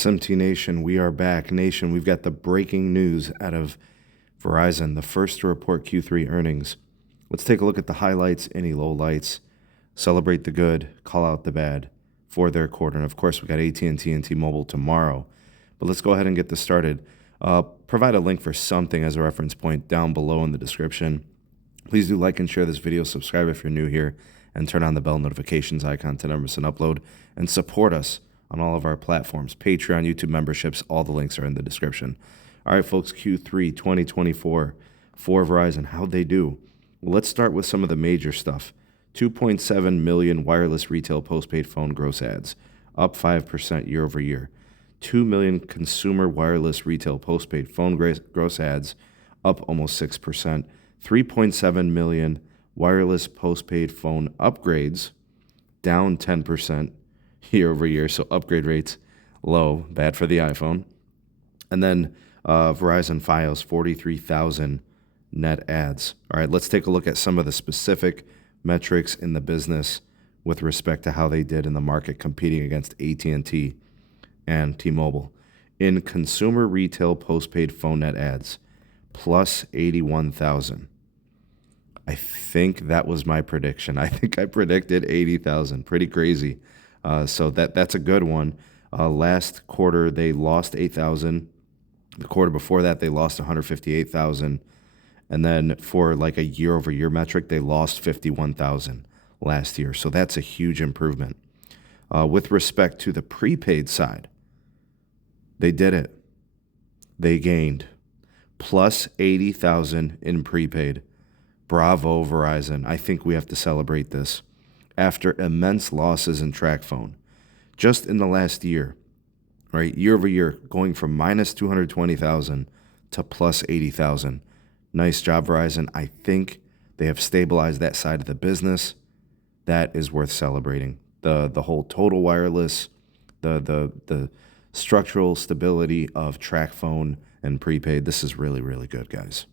SMT Nation, we are back. Nation, we've got the breaking news out of Verizon, the first to report Q3 earnings. Let's take a look at the highlights, any lowlights, celebrate the good, call out the bad for their quarter. And of course, we got AT&T and T-Mobile tomorrow. But let's go ahead and get this started. Provide a link for something as a reference point down below in the description. Please do like and share this video, subscribe if you're new here, and turn on the bell notifications icon to never miss an upload, and support us on all of our platforms, Patreon, YouTube memberships. All the links are in the description. All right, folks, Q3 2024 for Verizon. How'd they do? Well, let's start with some of the major stuff. 2.7 million wireless retail postpaid phone gross adds, up 5% year over year. 2 million consumer wireless retail postpaid phone gross adds, up almost 6%. 3.7 million wireless postpaid phone upgrades, down 10% year over year. So upgrade rates low, bad for the iPhone. And then Verizon Fios, 43,000 net adds. All right, let's take a look at some of the specific metrics in the business with respect to how they did in the market competing against AT&T and T-Mobile. In consumer retail postpaid phone net adds, plus 81,000. I think that was my prediction. I think I predicted 80,000. Pretty crazy. So that's a good one. Last quarter, they lost 8,000. The quarter before that, they lost 158,000. And then for like a year-over-year metric, they lost 51,000 last year. So that's a huge improvement. With respect to the prepaid side, they did it. They gained plus 80,000 in prepaid. Bravo, Verizon. I think we have to celebrate this. After immense losses in TracFone, just in the last year, right, year over year, going from minus 220,000 to plus 80,000. Nice job, Verizon. I think they have stabilized that side of the business. That is worth celebrating. The whole total wireless, the structural stability of TracFone and prepaid. This is really, really good, guys.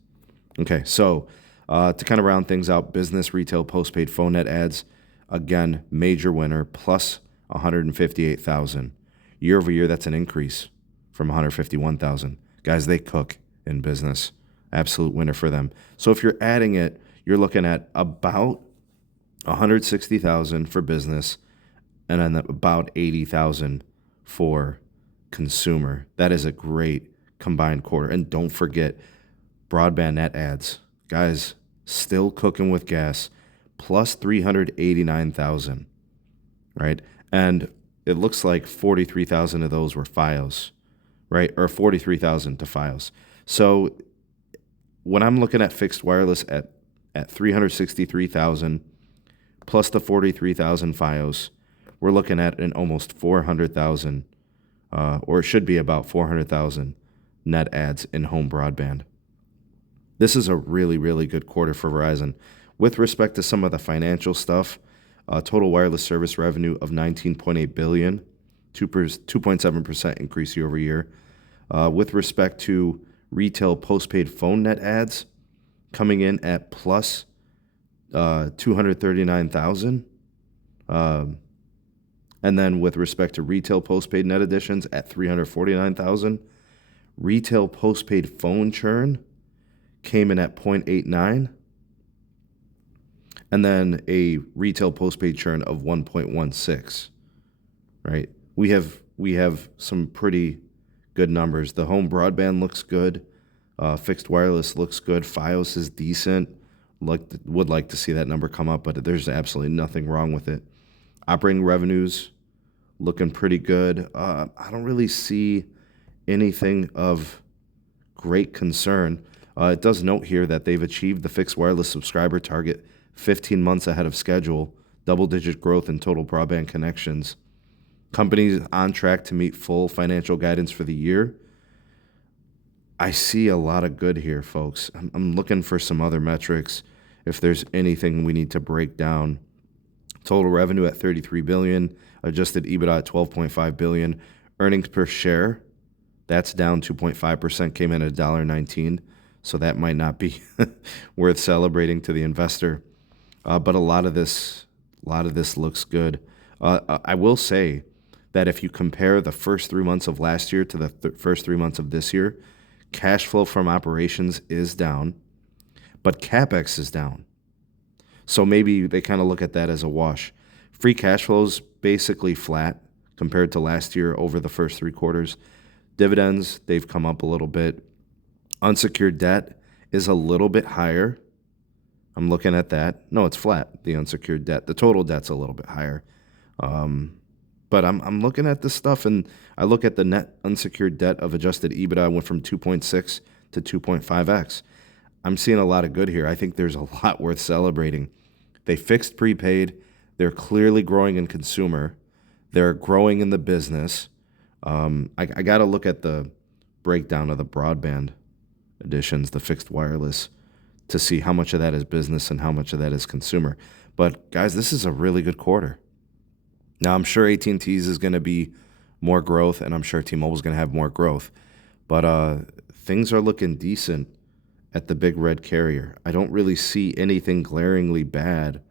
Okay, so to kind of round things out, business retail postpaid phone net adds, again, major winner, plus 158,000. Year over year, that's an increase from 151,000. Guys, they cook in business. Absolute winner for them. So if you're adding it, you're looking at about 160,000 for business and then about 80,000 for consumer. That is a great combined quarter. And don't forget, broadband net adds. Guys, still cooking with gas, plus 389,000, right? And it looks like 43,000 of those were Fios, right? Or 43,000 to Fios. So when I'm looking at fixed wireless at 363,000 plus the 43,000 Fios, we're looking at an almost 400,000, or it should be about 400,000 net adds in home broadband. This is a really, really good quarter for Verizon. With respect to some of the financial stuff, total wireless service revenue of $19.8 billion, 2.7% increase year over year. With respect to retail postpaid phone net adds, coming in at plus 239,000. And then with respect to retail postpaid net additions at 349,000. Retail postpaid phone churn came in at 0.89. And then a retail postpaid churn of 1.16, right? We have some pretty good numbers. The home broadband looks good. Fixed wireless looks good. Fios is decent. Would like to see that number come up, but there's absolutely nothing wrong with it. Operating revenues looking pretty good. I don't really see anything of great concern. It does note here that they've achieved the fixed wireless subscriber target 15 months ahead of schedule, double-digit growth in total broadband connections. Companies on track to meet full financial guidance for the year. I see a lot of good here, folks. I'm looking for some other metrics if there's anything we need to break down. Total revenue at $33 billion, adjusted EBITDA at $12.5 billion, earnings per share, that's down 2.5%, came in at $1.19, so that might not be worth celebrating to the investor. But a lot of this looks good. I will say that if you compare the first 3 months of last year to the first 3 months of this year, cash flow from operations is down, but CapEx is down. So maybe they kind of look at that as a wash. Free cash flow is basically flat compared to last year over the first 3 quarters. Dividends, they've come up a little bit. Unsecured debt is a little bit higher. I'm looking at that. No, it's flat, the unsecured debt. The total debt's a little bit higher. But I'm looking at this stuff, and I look at the net unsecured debt of adjusted EBITDA went from 2.6 to 2.5x. I'm seeing a lot of good here. I think there's a lot worth celebrating. They fixed prepaid. They're clearly growing in consumer. They're growing in the business. I got to look at the breakdown of the broadband additions, the fixed wireless, to see how much of that is business and how much of that is consumer. But guys, this is a really good quarter. Now, I'm sure AT&T's is going to be more growth, and I'm sure T-Mobile's going to have more growth. But things are looking decent at the big red carrier. I don't really see anything glaringly bad.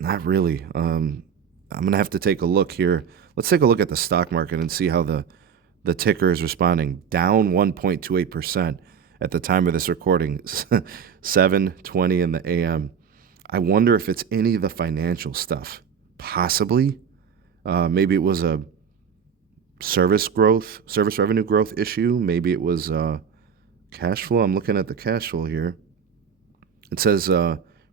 Not really. I'm going to have to take a look here. Let's take a look at the stock market and see how the ticker is responding. Down 1.28% at the time of this recording, 7:20 in the a.m. I wonder if it's any of the financial stuff. Possibly. Maybe it was a service revenue growth issue. Maybe it was cash flow. I'm looking at the cash flow here. It says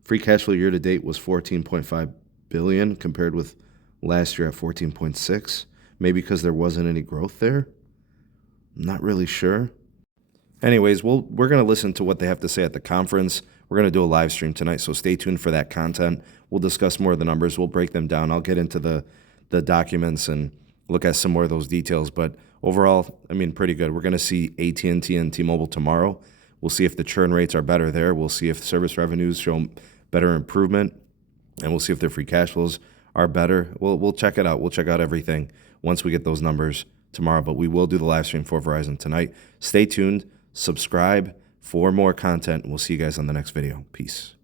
free cash flow year to date was $14.5 billion compared with last year at 14.6. Maybe because there wasn't any growth there. I'm not really sure. Anyways, we're going to listen to what they have to say at the conference. We're going to do a live stream tonight, so stay tuned for that content. We'll discuss more of the numbers. We'll break them down. I'll get into the documents and look at some more of those details. But overall, I mean, pretty good. We're going to see AT&T and T-Mobile tomorrow. We'll see if the churn rates are better there. We'll see if service revenues show better improvement, and we'll see if their free cash flows are better. We'll check it out. We'll check out everything once we get those numbers tomorrow. But we will do the live stream for Verizon tonight. Stay tuned. Subscribe for more content. We'll see you guys on the next video. Peace.